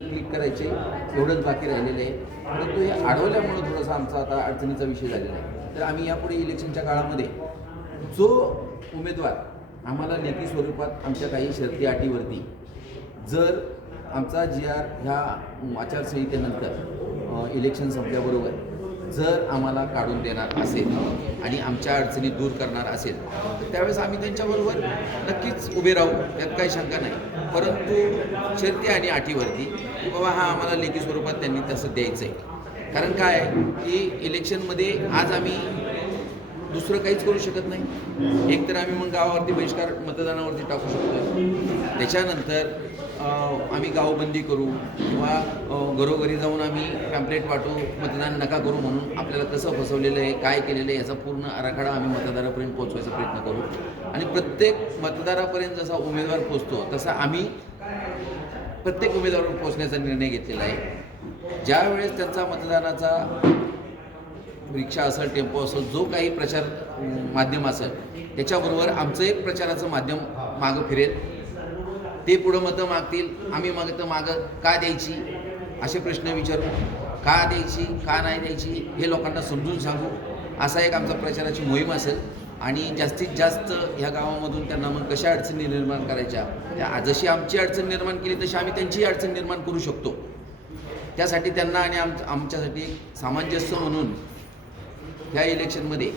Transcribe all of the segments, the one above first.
Click करायचे एवढंच बाकी राहिलेलं आहे. परंतु हे अडवल्यामुळं थोडासा आमचा आता अडचणीचा विषय झालेला आहे. तर आम्ही यापुढे इलेक्शनच्या काळामध्ये जो उमेदवार आम्हाला लेखी स्वरूपात आमच्या काही शर्ती अटीवरती जर आमचा GR ह्या आचारसंहितेनंतर इलेक्शन संपल्याबरोबर जर आम्हाला काढून देणार असेल आणि आमच्या अडचणी दूर करणार असेल तर त्यावेळेस आम्ही त्यांच्याबरोबर नक्कीच उभे राहू, त्यात काही शंका नाही. परंतु शर्ती आणि अटीवरती की बाबा हा आम्हाला लेखी स्वरूपात त्यांनी तसं द्यायचं आहे. कारण काय आहे की इलेक्शनमध्ये आज आम्ही दुसरं काहीच करू शकत नाही. एक तर आम्ही मग गावावरती बहिष्कार मतदानावरती टाकू शकतो. त्याच्यानंतर आम्ही गावबंदी करू किंवा घरोघरी जाऊन आम्ही पॅम्पलेट वाटू, मतदान नका करू म्हणून. आपल्याला कसं फसवलेलं आहे, काय केलेलं आहे याचा पूर्ण आराखडा आम्ही मतदारापर्यंत पोहोचवायचा प्रयत्न करू. आणि प्रत्येक मतदारापर्यंत जसा उमेदवार पोहोचतो तसा आम्ही प्रत्येक उमेदवारावर पोहोचण्याचा निर्णय घेतलेला आहे. ज्या वेळेस त्यांचा मतदानाचा रिक्षा असेल, टेम्पो असेल, जो काही प्रचार माध्यम असेल त्याच्याबरोबर आमचं एक प्रचाराचं माध्यम मागं फिरेल. ते पुढं मतं मागतील, आम्ही मागं का द्यायची असे प्रश्न विचारू, का द्यायची का नाही द्यायची हे लोकांना समजून सांगू. असा एक आमचा प्रचाराची मोहीम असेल. आणि जास्तीत जास्त ह्या गावामधून त्यांना मग कशा अडचणी निर्माण करायच्या, त्या जशी आमची अडचण निर्माण केली तशी आम्ही त्यांचीही अडचण निर्माण करू शकतो. त्यासाठी त्यांना आणि आमच्यासाठी सामंजस्य म्हणून ह्या इलेक्शनमध्ये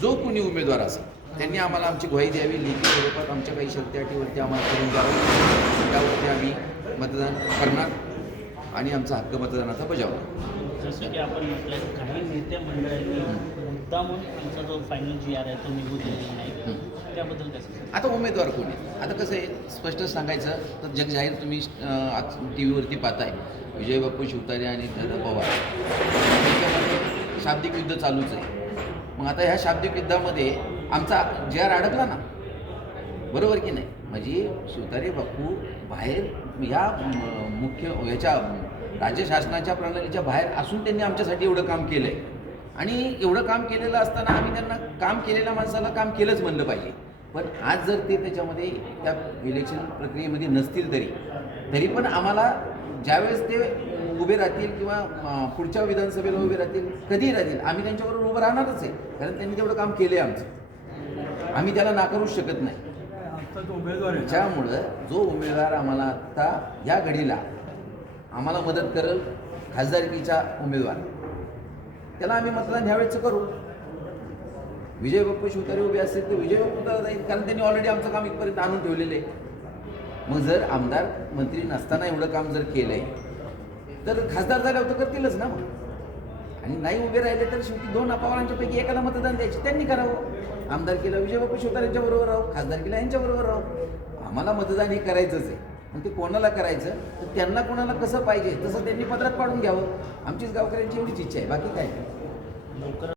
जो कोणी उमेदवार असेल त्यांनी आम्हाला आमची ग्वाही द्यावी, लेखी स्वरूपात आमच्या काही शर्ती अटीवरती आम्हाला करून द्यावं. त्यावरती आम्ही मतदान करणार आणि आमचा हक्क मतदानाचा बजावणार. जसं की आपण म्हटलं काही नेते मंडळांनी मुद्दा म्हणून आमचा जो फायनल GR आहे तो निघू दिलेला नाही, त्याबद्दल कसं? आता उमेदवार कोण आहे? आता कसं आहे स्पष्ट सांगायचं तर जग जाहीर तुम्ही आज टी व्हीवरती पाहताय विजय बापू शिवतारे आणि दादा पवार त्याच्यामध्ये शाब्दिक युद्ध चालूच आहे. मग आता ह्या शाब्दिक युद्धामध्ये आमचा GR अडकला ना, बरोबर की नाही? म्हणजे शिवतारे बापू बाहेर या मुख्य याच्या राज्य शासनाच्या प्रणालीच्या बाहेर असून त्यांनी आमच्यासाठी एवढं काम केलं आहे. आणि एवढं काम केलेलं असताना आम्ही त्यांना काम केलेल्या माणसाला काम केलंच म्हणलं पाहिजे. पण आज जर ते त्याच्यामध्ये त्या इलेक्शन प्रक्रियेमध्ये नसतील तरी पण आम्हाला ज्यावेळेस ते उभे राहतील किंवा पुढच्या विधानसभेला उभे राहतील, कधीही राहतील, आम्ही त्यांच्याबरोबर उभं राहणारच आहे. कारण त्यांनी तेवढं काम केलं आहे आमचं, आम्ही त्याला नाकारूच शकत नाही. त्यामुळं जो उमेदवार आम्हाला आत्ता या घडीला आम्हाला मदत करेल, खासदारकीचा उमेदवार, त्याला आम्ही मतदान ह्यावेळेचं करू. विजय बापू शिवतारे उभे असतील तर विजय बापू त्याला जाईल, कारण त्यांनी ऑलरेडी आमचं काम इथपर्यंत आणून ठेवलेलं आहे. मग जर आमदार मंत्री नसताना एवढं काम जर केलं आहे तर खासदार झाल्यावर तर करतीलच ना. मग आणि नाही उभे राहिले तर शेवटी दोन पवारांच्यापैकी एकाला मतदान द्यायचे, त्यांनी करावं. आमदारकीला विजय बापू शिवतारे यांच्याबरोबर राहू, खासदारकीला यांच्याबरोबर राहू. आम्हाला मतदान हे करायचंच आहे. मग ते कोणाला करायचं तर त्यांना कोणाला कसं पाहिजे तसं त्यांनी पत्रात पाडून घ्यावं. आमचीच गावकऱ्यांची एवढीच इच्छा आहे, बाकी काय.